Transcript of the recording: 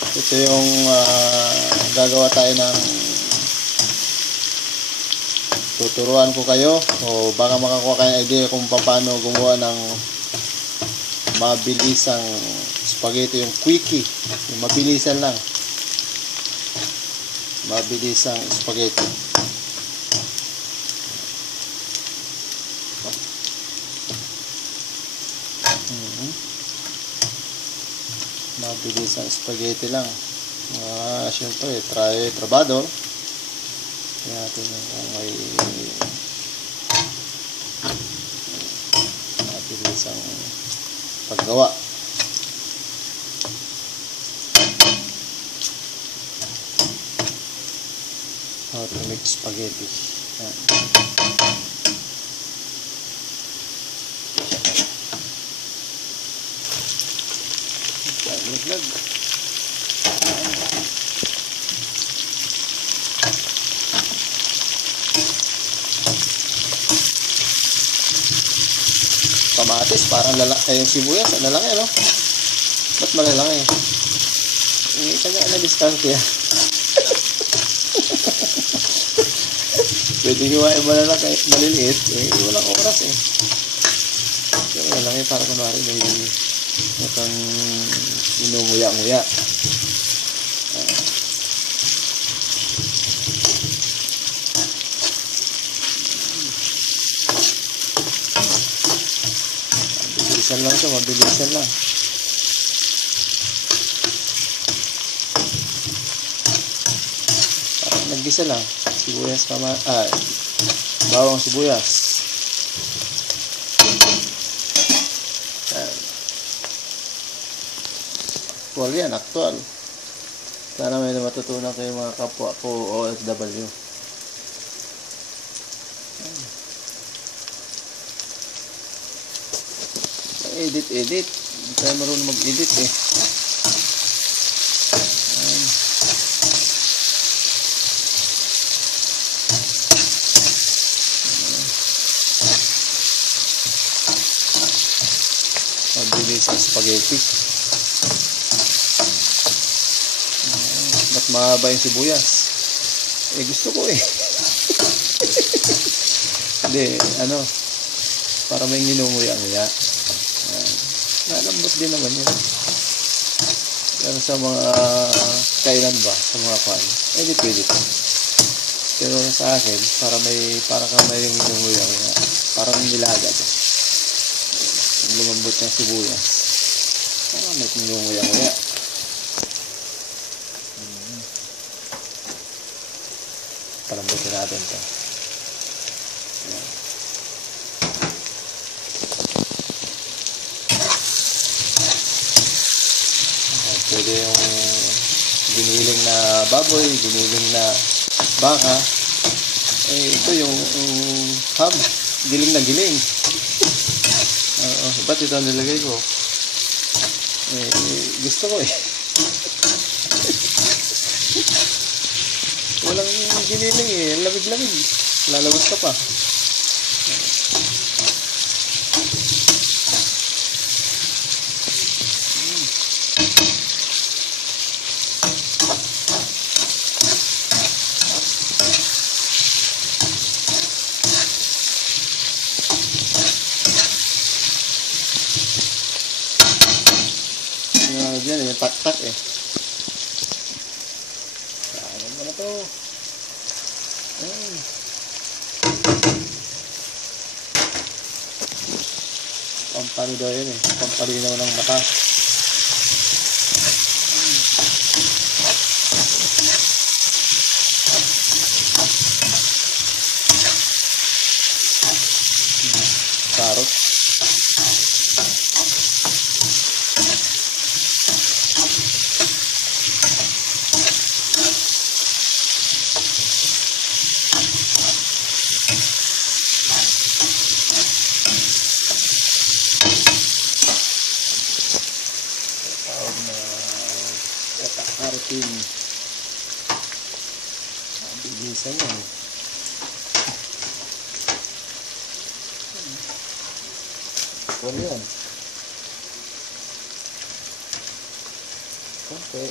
Ito yung gagawa tayo ng tuturuan ko kayo o baka makakuha kayo ng idea kung paano gumawa ng mabilisang spaghetti, yung quickie, yung mabilisan lang, mabilisang spaghetti. Mabilisang spaghetti lang. Siyempre, trabado. Kaya natin kung may mabilisang paggawa. How to make spaghetti. Yan. Laglag. Kamatis, parang yung sibuyas, lalaki, no? Ba't malalaki? Kanya na discount yan. Pwede hiwain mo na lang kahit maliliit. Walang oras eh. Pero lalaki, parang kunwari may itong inunguya-nguya. Mabilisan lang ito, mabilisan lang. Parang naggisa lang. Sibuyas, bawang sibuyas. Aktual yan, aktual. Sana may matutunan kayo mga kapwa ko OFW. Edit. Hindi tayo marunong mag-edit eh. Mabilis ang spaghetti. Ba't mahaba yung sibuyas? Gusto ko eh. Hindi, para may nginunguya-nguya. Nalambot din naman yun. Pero sa mga kailan ba? Sa mga kwan? Hindi pwede pa. Pero sa akin, para ka may nginunguya-nguya. Parang nilagad. Lumambot ng sibuyas. Parang may nginunguya-nguya. Palambutin natin ito. Ayan. Pwede yung giniling na baboy, giniling na baka. Ito yung ham. Giling na giling. Ba't ito ang nilagay ko? Gusto ko eh. Walang giniling eh. Lamig-lamig. Lalabas ka pa. Diyan yung tak-tak eh. Ano mo na to? Pampano daw yun eh. Pampalinaw ng mata. Karot. Karotin. Bilisan yan. Yan yan. Okay.